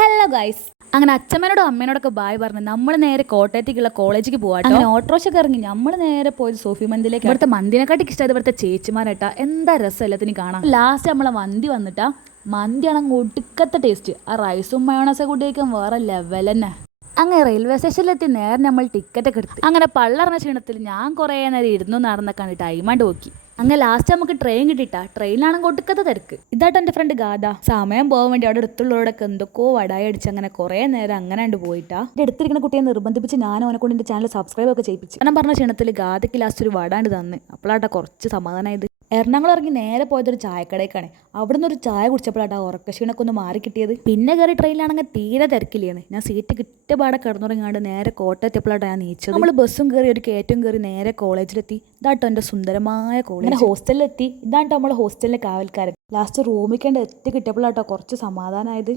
Hello guys, അങ്ങനെ അച്ഛമ്മനോടും അമ്മേനോടൊക്കെ bye പറഞ്ഞ് നമ്മൾ നേരെ കോട്ടയത്തേക്കുള്ള കോളേജിലേക്ക് പോകാം. അങ്ങനെ ഓട്ടോറിക്ഷയൊക്കെ ഇറങ്ങി നമ്മൾ നേരെ പോയത് സോഫി മന്തിലേക്ക്. ഇവിടുത്തെ മന്തിനെക്കാട്ടിക്ക് ഇഷ്ടമായത് ഇവിടുത്തെ ചേച്ചിമാരേട്ടാ, എന്താ രസം എല്ലാത്തിനും കാണാം. ലാസ്റ്റ് നമ്മളെ മന്തി വന്നിട്ടാ, മന്തിയാണെങ്കിൽ ഒടുക്കത്തെ ടേസ്റ്റ്. ആ റൈസും മയോണൈസും കൂടി കഴിക്കാൻ വേറെ ലെവൽ തന്നെ. അങ്ങനെ റെയിൽവേ സ്റ്റേഷനിലെത്തി നേരെ നമ്മൾ ടിക്കറ്റൊക്കെ എടുത്ത് അങ്ങനെ പള്ളറിഞ്ഞ ക്ഷീണത്തിൽ ഞാൻ കുറേ നേരം ഇരുന്നു നടന്നൊക്കെ ടൈമാണ്ട് നോക്കി. അങ്ങനെ ലാസ്റ്റ് നമുക്ക് ട്രെയിൻ കിട്ടിയിട്ടാ. ട്രെയിനിലാണെങ്കിൽ ഒടുക്കത്തെ തിരക്ക്. ഇതാട്ടോ എൻ്റെ ഫ്രണ്ട് ഗാഥ. സമയം പോകാൻ വേണ്ടി അവിടെ അടുത്തുള്ളവരോടൊക്കെ എന്തൊക്കെയോ വടായി അടിച്ച് അങ്ങനെ കുറേ നേരം അങ്ങനെ ഉണ്ട് പോയിട്ടാ. എൻ്റെ അടുത്തിരിക്കുന്ന കുട്ടിയെ നിർബന്ധിപ്പിച്ച് ഞാൻ അവനെ കൊണ്ട് എൻ്റെ ചാനൽ സബ്സ്ക്രൈബ് ഒക്കെ ചെയ്യിപ്പിച്ചു. ഞാൻ പറഞ്ഞ ക്ഷീണത്തിൽ ഗാഥയ്ക്ക് ലാസ്റ്റ് ഒരു വടാണ്ട് തന്ന്. അപ്പോഴാട്ടാ കുറച്ച് സമാധാനമായത്. എറണാകുളം ഇറങ്ങി നേരെ പോയതൊരു ചായക്കടയ്ക്കാണ്. അവിടെ നിന്ന് ഒരു ചായ കുടിച്ചപ്പോഴാട്ടാ ഉറക്കക്ഷീണൊക്കെ ഒന്ന് മാറി കിട്ടിയത്. പിന്നെ കയറി ട്രെയിനിലാണെങ്കിൽ തീരെ തിരക്കില്ലാണ്. ഞാൻ സീറ്റ് കിട്ടിയ പാടെ കിടന്നുറങ്ങാണ്ട് നേരെ കോട്ടയത്തെപ്പോഴാട്ടാ ഞാൻ നീച്ചത്. നമ്മൾ ബസ്സും കയറി ഒരു കയറ്റവും കയറി നേരെ കോളേജിലെത്തി. ഇതാട്ടോ എൻ്റെ സുന്ദരമായ കോളേജ്. അങ്ങനെ ഹോസ്റ്റലിലെത്തി. ഇതാട്ടോ നമ്മൾ ഹോസ്റ്റലിലെ കാവൽക്കാരൻ. ലാസ്റ്റ് റൂമിൽ കണ്ട് എത്തി കിട്ടിയപ്പോഴാട്ടോ കുറച്ച് സമാധാനമായത്.